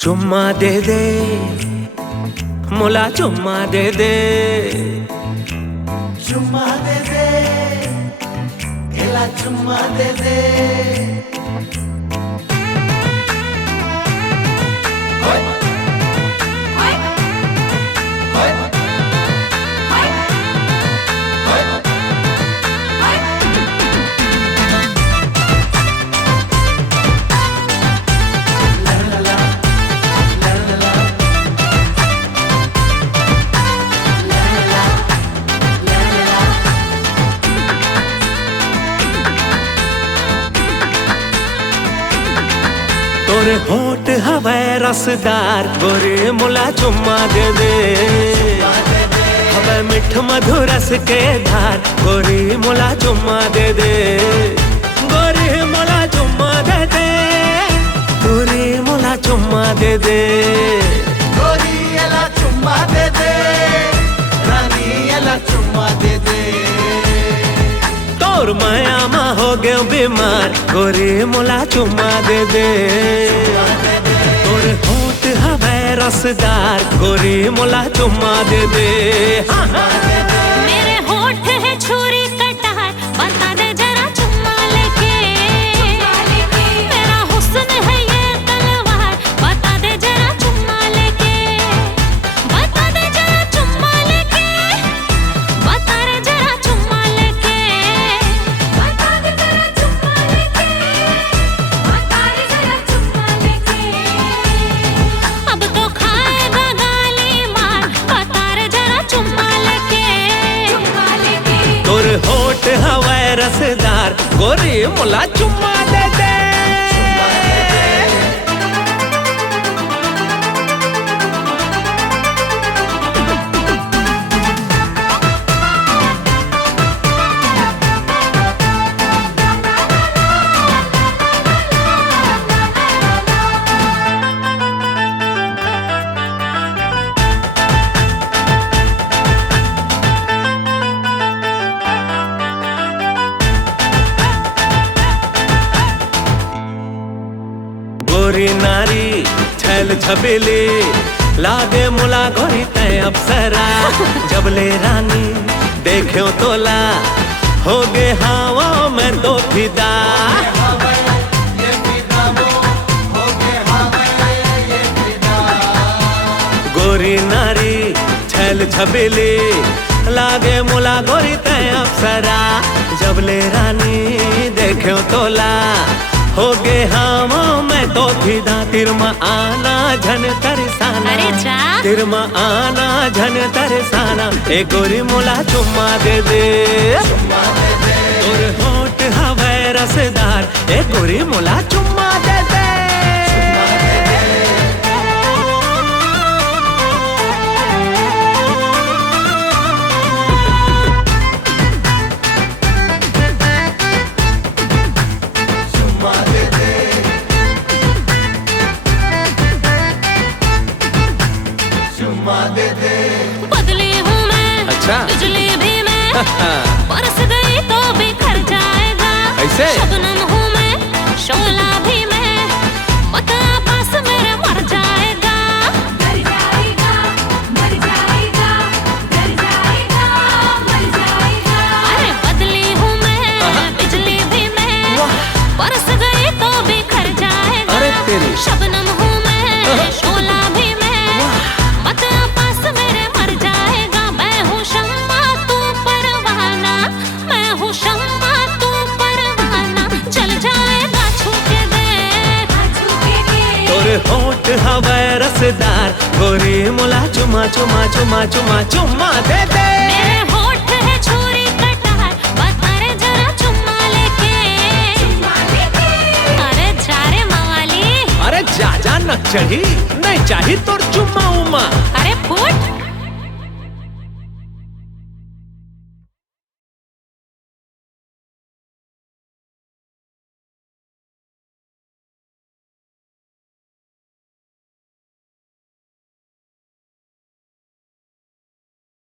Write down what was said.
चुम्मा दे दे मोला चुम्मा दे दे, चुम्मा दे दे केला चुम्मा दे दे। तोरे होठ हवे रसदार गोरे मोला चुम्मा दे दे, हवे मिठ मधुरस के धार गोरी मोला चुम्मा दे दे, गोरी मोला चुम्मा दे दे, गोरी मोला चुम्मा दे दे, गोरी एला चुम्मा दे दे, रानी एला चुम्मा दे दे। तोर माया मा हो गयो बीमार गोरी मोला चुम्मा दे दे, तोर होठ हवे रसदार गोरी मोला चुम्मा दे दे। मेरे होठ है छुरी कटार बता दे जरा चुम्मा लेके, मेरा हुस्न है ये तलवार बता दे जरा चुम्मा लेके, बता दे जरा चुम्मा लेके, बता दे जरा चुम्मा लेके, बता दे जरा चुम्मा लेके, बता दे जरा चुम्मा लेके। अब तो खाएगा गाली मार बता दे जरा चुम्मा लेके, चुम्मा लेके। तोर होठ हवे रसदार गोरी मोला चुम्मा दे दे। गोरी नारी छैल छबेले लागे मुला गोरी तय अप्सरा, जबले रानी देखो तोला हो गे हवा में तो फिदा, गोरी नारी छैल छबेले लागे मुला गोरी तय अप्सरा, जबले रानी देखो तोला हो गे हवा मैं तो फिदा। तिरमा आना झन तरसाना, अरे जा। तिरमा आना झन तरसाना ए गोरी मोला चुम्मा दे दे, तोर होठ हवे रसदार ए गोरी मोला चुम्मा दे दे। बदली हूँ मैं, अच्छा। बिजली भी मैं, बरस गई तो बिखर जाएगा। ऐसे? शबनम हूँ मैं, शोला भी मैं, मत आ पास मेरे मर जाएगा। मर जाएगा, मर जाएगा, मर जाएगा, मर जाएगा। अरे बदली हूँ मैं, बिजली भी मैं, बरस गई तो बिखर जाएगा। अरे तेरी। शबनम हूँ मैं, शोला भी मैं, मत आ पास मेरे मर जाएगा। मैं हूँ शम्मा तू परवाना, मैं हूँ शम्मा तू परवाना, जल जाएगा छू के दे, छू के दे। तोर होठ हवे रसदार गोरी मोला चुम्मा चुम्मा चुम्मा चुम्मा चुम्मा दे दे। मेरे होठ है छुरी कटार बता रे जरा चुम्मा लेके, चुम्मा लेके। अरे जा रे मवाली, अरे जा जा नक चढ़ी नहीं चाहिए तोर चुम्मा उम्मा। अरे फूट।